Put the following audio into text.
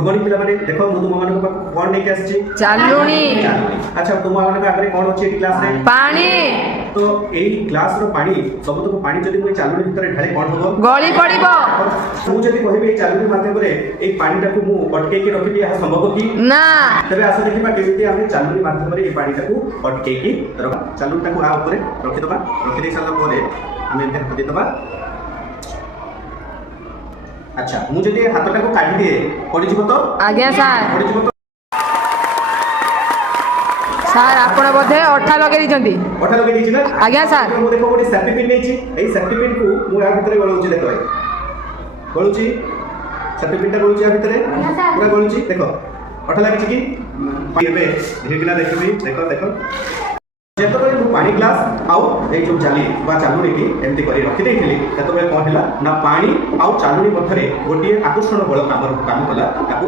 Good morning पिला माने देखो मु तुम मानको कोन लेके आछि चालुनी। अच्छा तुम मानको आगे कोन अछि क्लास रे पानी। तो एई क्लास रो पानी सब तो पानी जदी कोई चालुनी भितर ढाले कोन होबो गली पड़िबो। मु जदी कहबे एई चालुनी माध्यम रे एई पानी टाकू मु अटके के रखि दिया संभव की ना। तबे आसे देखिबा केमिति हम चालुनी माध्यम रे एई पानी टाकू अटके के रखा चालुनी टाकू आ ऊपर रखि दबा रखि दे साला परे हम एते रखि दबा। अच्छा मु जदी हाथ टाकू काढी दिए पड़ी जिवो तो आज्ञा सर। पड़ी जिवो तो सर आपण बोधे अठा लगे दिजंती। अठा लगे दिछि ना आज्ञा सर। मु देखो गोटी सेफ्टी पिन नेछि एई सेफ्टी पिन को मु आ भितरे गळौछि देखो भाई गळौछि सेफ्टी पिन टा गळौछि आ भितरे पूरा गळौछि देखो अठा लागिछि कि एबे धीरेकिना देखबी देखो देखो जेतबे मु पानी ग्लास आउ एई जो जाली बा चालुनी की एमती करी रखि देइथिली तेतबे कोन हैला ना पानी आउ चालुनी मध्यरे गोटी आकर्षण बळ काम कला